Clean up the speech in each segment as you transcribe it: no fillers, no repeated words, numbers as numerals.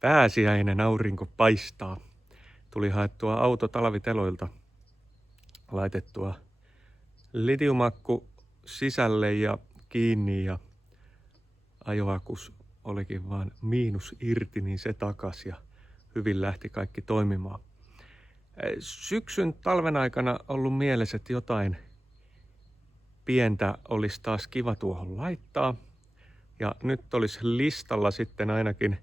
Pääsiäinen aurinko paistaa. Tuli haettua auto talviteloilta, laitettua litiumakku sisälle ja kiinni ja ajoakus olikin vaan miinus irti, niin se takas ja hyvin lähti kaikki toimimaan. Syksyn talven aikana ollut mielessä, että jotain pientä olisi taas kiva tuohon laittaa. Ja nyt olisi listalla sitten ainakin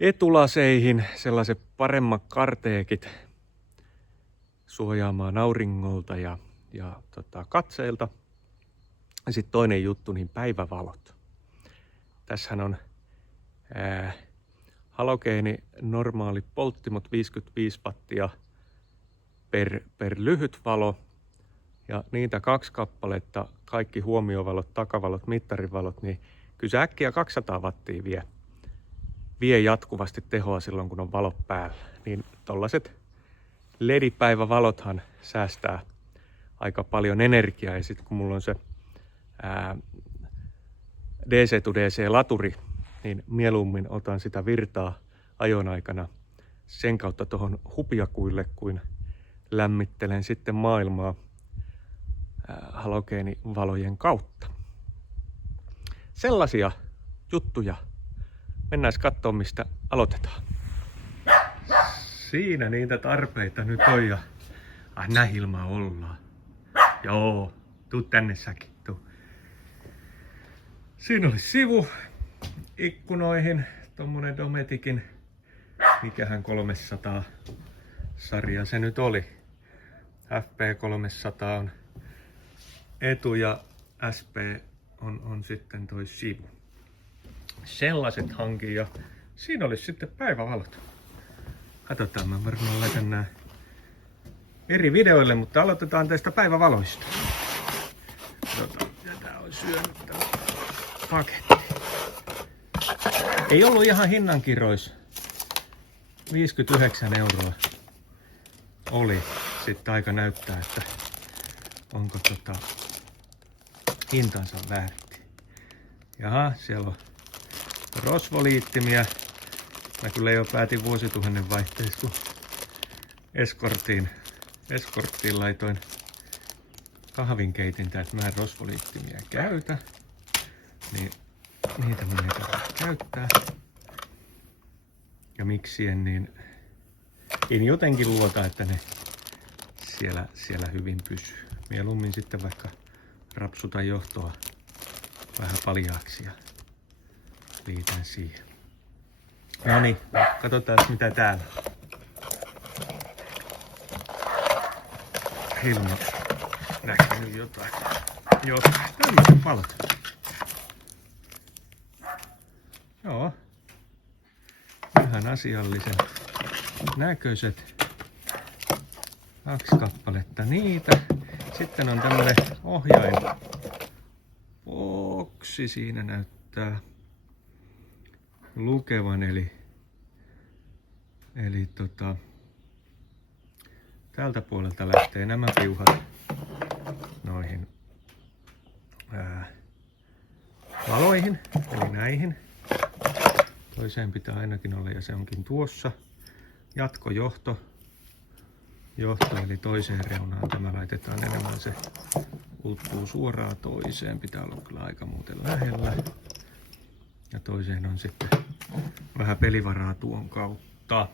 etulaseihin sellaiset paremmat karteekit suojaamaan auringolta ja katseilta. Ja sitten toinen juttu, niin päivävalot. Tässähän on halogeeni normaali polttimot 55 wattia per lyhyt valo. Ja niitä 2 kappaletta, kaikki huomiovalot, takavalot, mittarivalot, niin kyllä se äkkiä 200 wattia vie jatkuvasti tehoa silloin, kun on valot päällä. Niin tollaiset LED-päivävalothan säästää aika paljon energiaa. Ja sitten kun mulla on se DC-to-DC-laturi, niin mieluummin otan sitä virtaa ajon aikana sen kautta tuohon hupiakuille, kuin lämmittelen sitten maailmaa halogeenivalojen kautta. Sellaisia juttuja. Mennään katsomaan, mistä aloitetaan. Siinä niitä tarpeita nyt on ja näin ilmaa ollaan. Joo, tuu tänne säkin, tuu. Siinä oli sivu ikkunoihin, tommonen Dometikin, mikähän 300 sarja se nyt oli. FP300 on etu ja SP on sitten toi sivu. Sellaiset hankin ja siinä olisi sitten päivävalot. Katsotaan, mä varmaan laitan nää eri videoille, mutta aloitetaan tästä päivävaloista. Katsotaan, mitä tää on syönyt tämä paketti. Ei ollut ihan hinnankirois. 59 € oli. Sitten aika näyttää, että onko hintansa vääritti. Jaha, siellä on rosvoliittimia. Mä kyllä jo päätin vuosituhannen vaihteessa, kun eskorttiin laitoin kahvinkeitintä, että mä en rosvoliittimiä käytä. Niin niitä mun ei tarvitse käyttää. Ja miksi en jotenkin luota, että ne siellä hyvin pysyy. Mieluummin sitten vaikka rapsutan johtoa vähän paljaaksi ja liitän siihen. No niin, katsotaan mitä täällä. Hilma näkyy jotain. Tämmöiset valot. Joo. Ihan asiallisen näköiset. 2 kappaletta niitä. Sitten on tämmönen ohjainboksi. Siinä näyttää lukevan, eli tältä puolelta lähtee nämä piuhat noihin valoihin, eli näihin. Toiseen pitää ainakin olla ja se onkin tuossa. Jatkojohto. Eli toiseen reunaan tämä laitetaan enemmän, se puuttuu suoraan toiseen, pitää olla kyllä aika muuten lähellä. Ja toiseen on sitten vähän pelivaraa tuon kautta.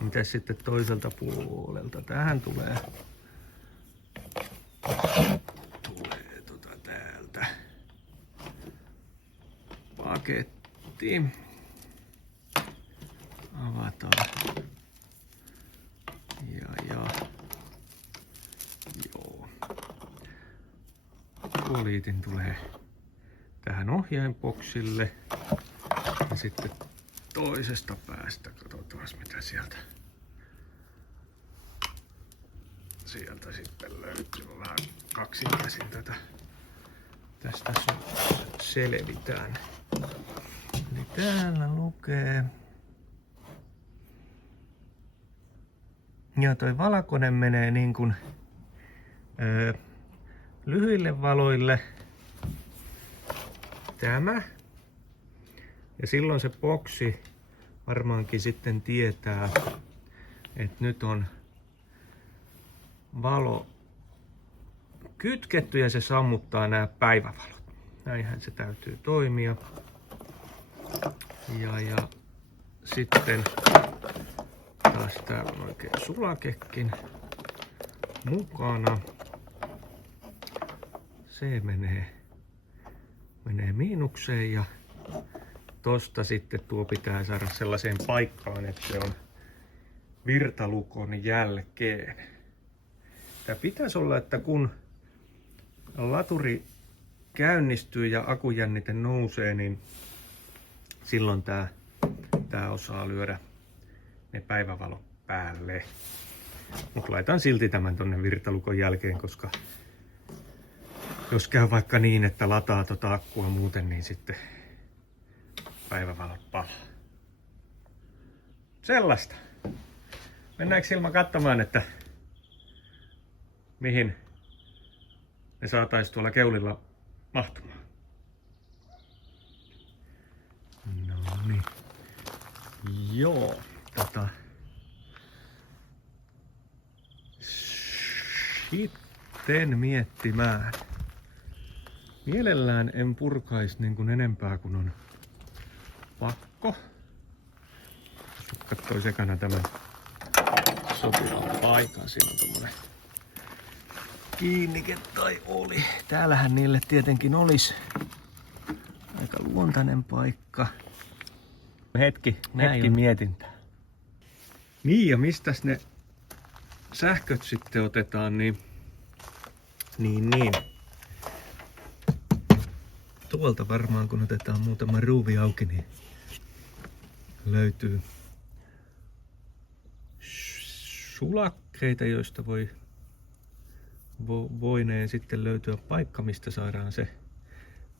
Mitäs sitten toiselta puolelta? Tähän tulee täältä paketti. Avataan. Joo. Tuoliitin tulee tähän ohjainboksille. Ja sitten toisesta päästä katsotaan mitä sieltä sitten löytyy. Vähän kaksinkäsin tästä selvitään. Eli täällä lukee. Ja toi valakone menee niin kuin lyhyille valoille. Tämä Ja silloin se boksi varmaankin sitten tietää, että nyt on valo kytketty ja se sammuttaa nämä päivävalot. Näinhän se täytyy toimia. Ja sitten taas täällä on oikein sulakekin mukana. Se menee miinukseen ja tosta sitten tuo pitää saada sellaiseen paikkaan, että se on virtalukon jälkeen. Tää pitäisi olla, että kun laturi käynnistyy ja akujännite nousee, niin silloin tää osaa lyödä ne päivävalot päälle. Mutta laitan silti tämän tonne virtalukon jälkeen, koska jos käy vaikka niin, että lataa tota akkua muuten, niin sitten päivävalot palaa. Sellaista. Mennäänkö Hilma katsomaan, että mihin ne saataisiin tuolla keulilla mahtumaan? No niin. Joo. Sitten miettimään. Mielellään en purkaisi niin kuin enempää kuin on pakko. Katsoin ekana tämän sopivan paikan. Siinä on tommonen kiinnike tai oli. Täällähän niille tietenkin olisi aika luontainen paikka. Hetki mietintää. Niin, ja mistäs ne sähköt sitten otetaan, niin. Tuolta varmaan kun otetaan muutama ruuvi auki, niin löytyy sulakkeita, joista voineen sitten löytyä paikka, mistä saadaan se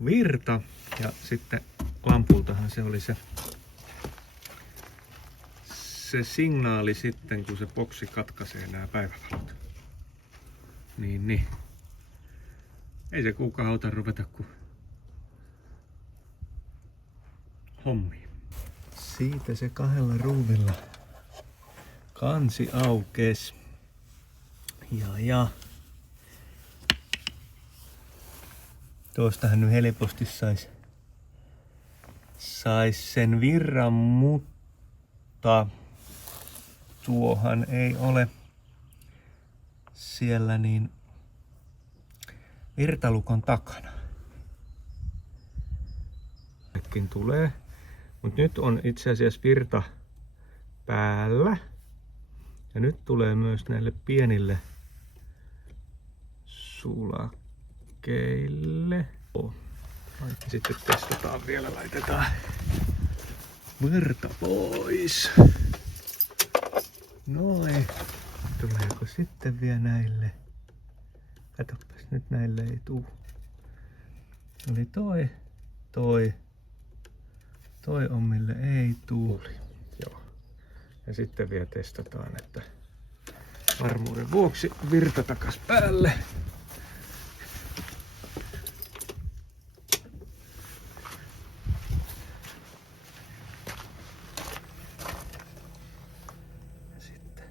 virta. Ja sitten lampultahan se oli se signaali sitten, kun se boksi katkaisee nämä päivävalot. Niin. Ei se kukaan auta ruveta kuin hommiin. Siitä se 2 ruuvilla kansi aukes. Ja. Tuostahan nyt helposti sais sen virran, mutta tuohan ei ole siellä niin virtalukon takana. Tulee. Mutta nyt on itse asiassa virta päällä. Ja nyt tulee myös näille pienille sulakkeille. Sitten testataan vielä, laitetaan virta pois. Noin. Tuleeko sitten vielä näille? Katsopas, nyt näille ei tuu. Oli toi on mille ei tuuli. Joo. Ja sitten vielä testataan, että varmuuden vuoksi virta takas päälle. Ja sitten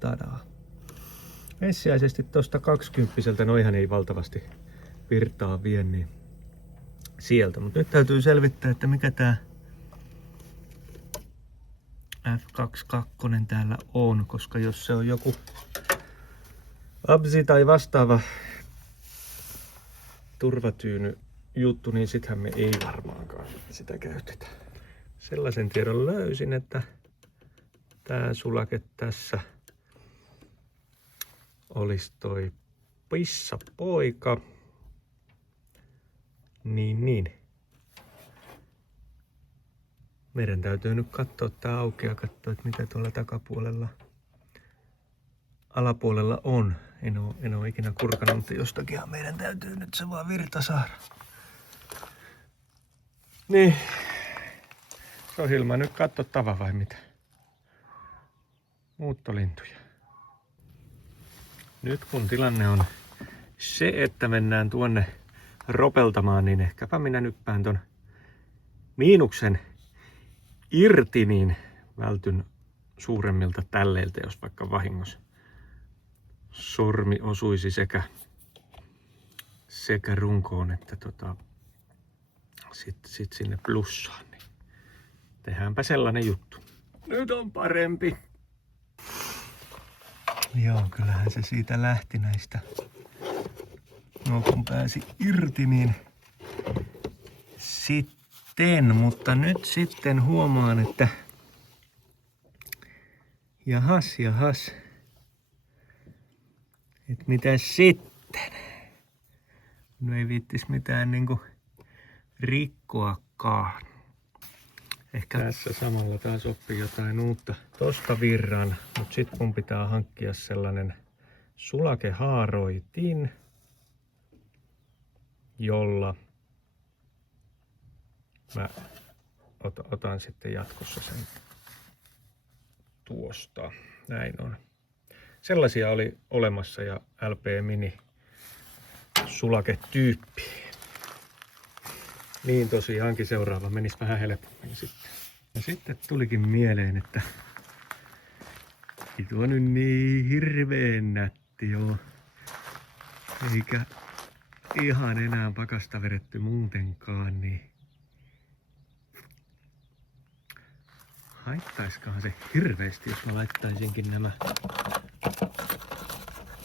tadaa. Ensisijaisesti tosta 20-seltä, noihan ei valtavasti virtaa vie, niin sieltä. Mutta nyt täytyy selvittää, että mikä tää F22 täällä on, koska jos se on joku absi tai vastaava turvatyyny juttu, niin sittenhän me ei varmaankaan sitä käytetä. Sellaisen tiedon löysin, että tää sulake tässä olisi toi pissapoika. Niin. Meidän täytyy nyt katsoa tää auki ja katsoa, että mitä tuolla takapuolella alapuolella on. En oo ikinä kurkannut, mutta jostakinhan meidän täytyy nyt se vaan virta saada. Niin. Se on Hilma nyt katsottava vai mitä? Muuttolintuja. Nyt kun tilanne on se, että mennään tuonne ropeltamaan, niin ehkäpä minä nyppään ton miinuksen irti, niin vältyn suuremmilta tälleiltä, jos vaikka vahingossa sormi osuisi sekä runkoon että sit sinne plussaan. Niin tehdäänpä sellainen juttu. Nyt on parempi. Joo, kyllähän se siitä lähti näistä. No kun pääsi irti, niin sitten, mutta nyt sitten huomaan, että jahas. Et mitä sitten? No ei viittis mitään niinku rikkoakaan. Ehkä tässä samalla taas oppii jotain uutta tosta virran, mut sit mun pitää hankkia sellainen sulakehaaroitin, jolla mä otan sitten jatkossa sen tuosta. Näin on. Sellaisia oli olemassa ja LP Mini sulaketyyppi. Niin tosiaankin seuraava menisi vähän helpommin sitten. Ja sitten tulikin mieleen, että ei tuo nyt niin hirveen nätti joo. Eikä ihan enää pakasta vedetty muutenkaan, niin haittaiskohan se hirveästi, jos mä laittaisinkin nämä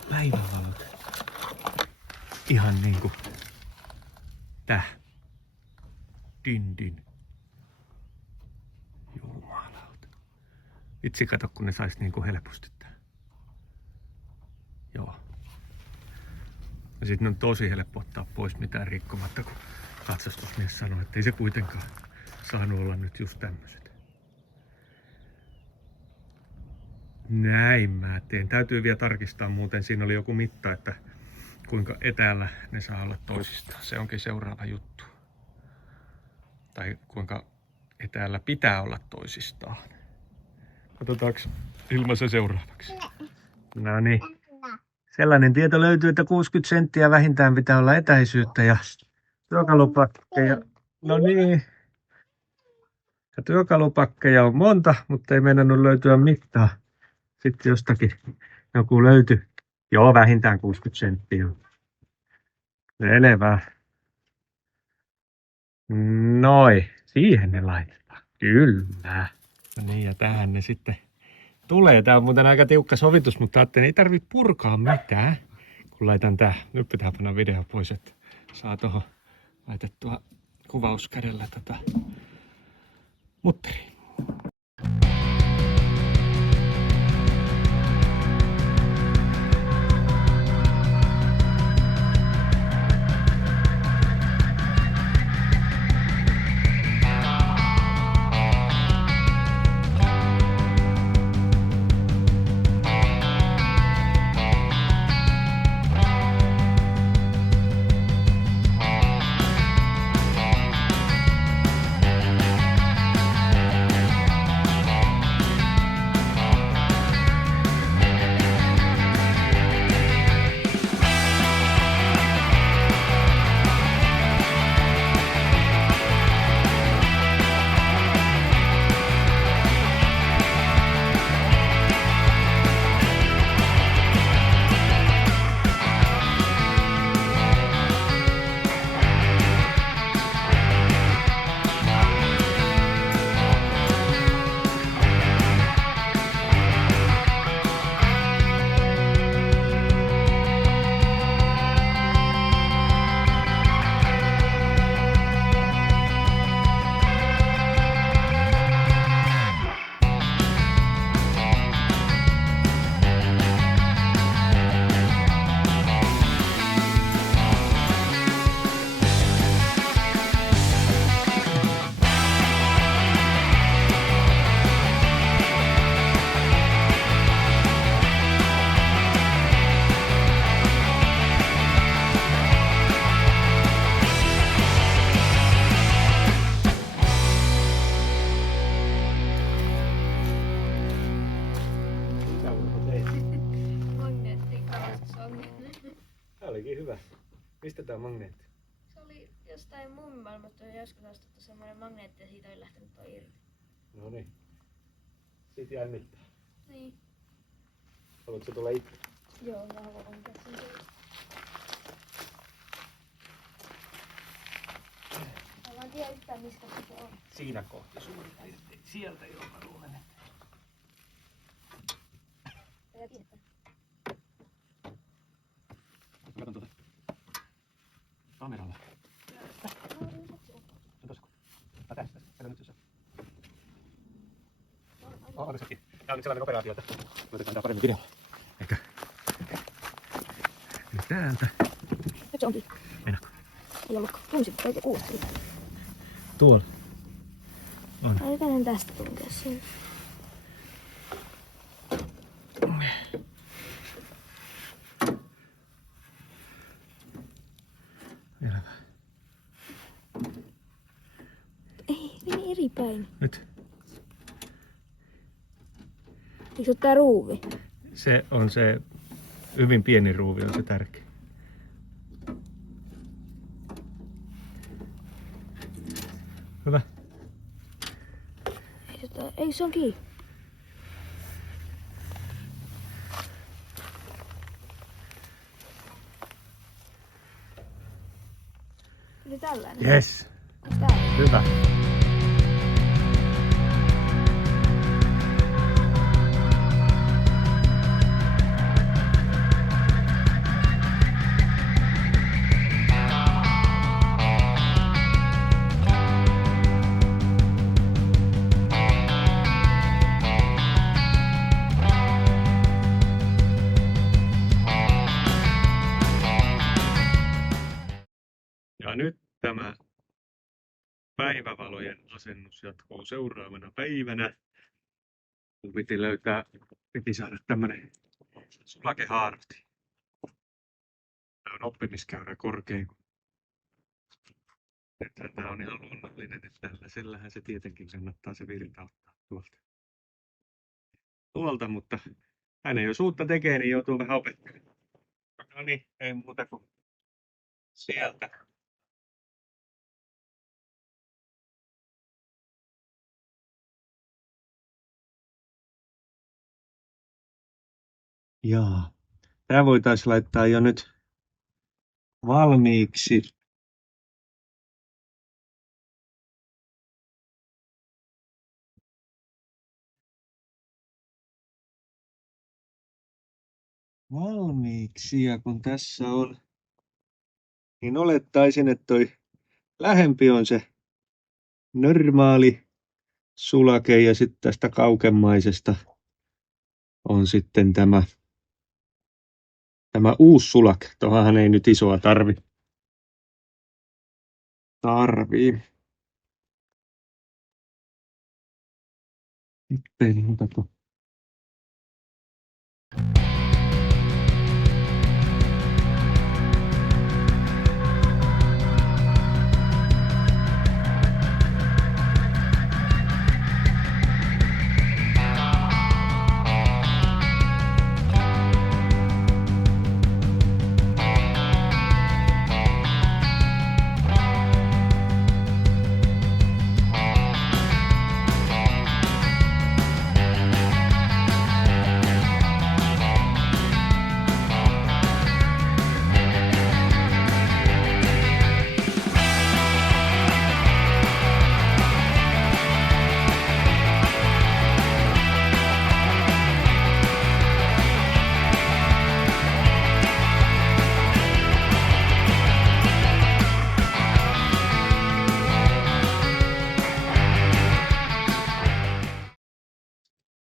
päivävalot ihan niinku tää. Din. Jumalauta. Vitsi kato, kun ne sais niinku helposti tää. Joo. Ja sit on tosi helppo ottaa pois mitään rikkomatta, kun katsastusmies sanoi, että ei se kuitenkaan saanut olla nyt just tämmöset. Näin mä teen. Täytyy vielä tarkistaa muuten. Siinä oli joku mitta, että kuinka etäällä ne saa olla toisistaan. Se onkin seuraava juttu. Tai kuinka etäällä pitää olla toisistaan. Katsotaanko Hilma se seuraavaksi? No niin. Sellainen tieto löytyy, että 60 senttiä vähintään pitää olla etäisyyttä ja työkalupakkeja. No niin. Ja työkalupakkeja on monta, mutta ei meinannut löytyä mittaa. Sitten jostakin joku löytyi. Joo, vähintään 60 senttiä. Selvä. Noi, siihen ne laitetaan. Kyllä. No niin, ja tähän ne sitten tulee. Tää on muuten aika tiukka sovitus, mutta ajattelin, ei tarvitse purkaa mitään. Kun laitan tää, nyt pitää panna video pois, että saa tuohon laitettua kuvauskädellä tätä mutteriin. Magneetti. Tää olikin hyvä. Mistä tää on magneetti? Se oli jostain mummimaailmasta on joskus ostettu semmoinen magneetti ja siitä on lähtenyt toi irti. No niin. Sit jännittää. Niin. Haluatko tulla itse? Joo, mä haluan onkaa sen teistä. Mä en tiedä yhtään mistä se on. Siinä kohti suurin piirtein. Sieltä joo, mä luulen. Älä tiedä. Katon tuota kameralla. Se on tossa. Tästä. Älä nyt se. Onko sekin? Tää on nyt sellainen operaatio, että koitetaan tää paremmin videolla. Ehkä. Nyt täältä. Nyt se onkin. Meinaatko? Ei ollutko. Tunsin, että ei kuule. Tuolla. On. Yritän tästä tunkea sinne. Vielä. Ei, meni eri päin. Nyt. Eikö se ole tää ruuvi? Se on se hyvin pieni ruuvi, on se tärkeä. Hyvä. Ei, se on kiinni. Eli tällainen. Yes. Onks tää? Hyvä. Ja nyt tämä päivävalojen asennus jatkuu seuraavana päivänä. Mun piti saada tämmönen sulakehaarti. Tämä on oppimiskäyrä korkein. Tämä on ihan luonnollinen, että tällaisellähän se tietenkin kannattaa se virta ottaa tuolta, mutta hän jos uutta tekee, niin joutuu vähän opettelemaan. No niin, ei muuta kuin sieltä. Jaa. Tämä voitaisiin laittaa jo nyt valmiiksi. Ja kun tässä on, niin olettaisin, että toi lähempi on se normaali sulake ja sitten tästä kaukemmaisesta on sitten tämä uusi sulake. Tuohonhan ei nyt isoa tarvii. Sitten ei muuta kuin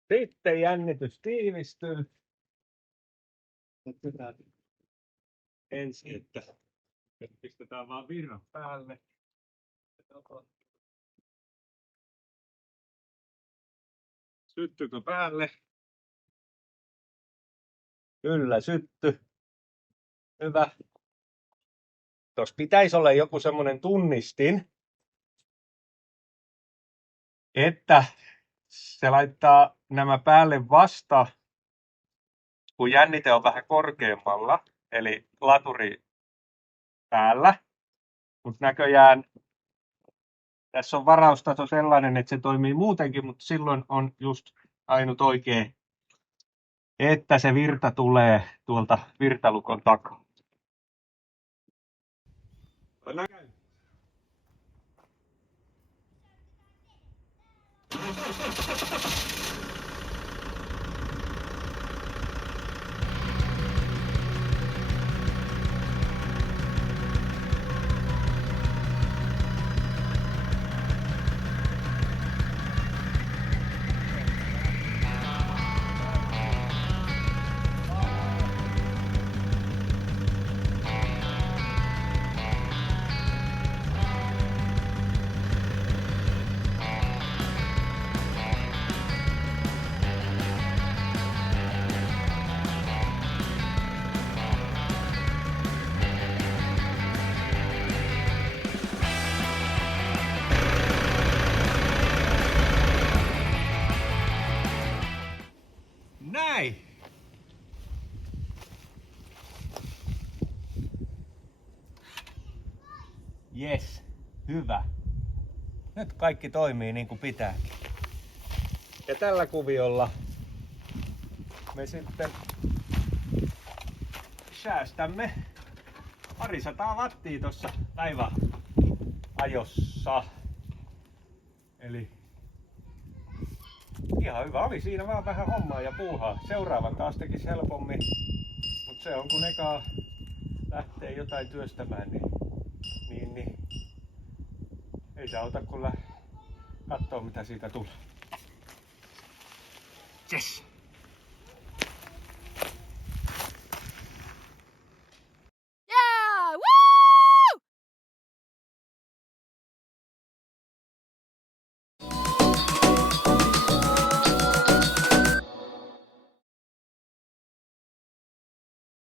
sitten jännitys tiivistyy. Otetaan ensin, että pistetään vaan virran päälle. Syttyykö päälle? Kyllä sytty. Hyvä. Tuossa pitäisi olla joku semmoinen tunnistin, että se laittaa nämä päälle vasta, kun jännite on vähän korkeammalla, eli laturi päällä. Mutta näköjään tässä on varaustaso sellainen, että se toimii muutenkin, mutta silloin on just ainut oikein, että se virta tulee tuolta virtalukon takaa. Näin! Jes, hyvä. Nyt kaikki toimii niin kuin pitääkin. Ja tällä kuviolla me sitten säästämme parisataa wattia tuossa päiväajossa. Eli ihan hyvä. Oli siinä vaan vähän hommaa ja puuhaa. Seuraavan taas tekisi helpommin. Mutta se on kun eka lähtee jotain työstämään, niin ei se auta kun katsoo mitä siitä tulee. Yes!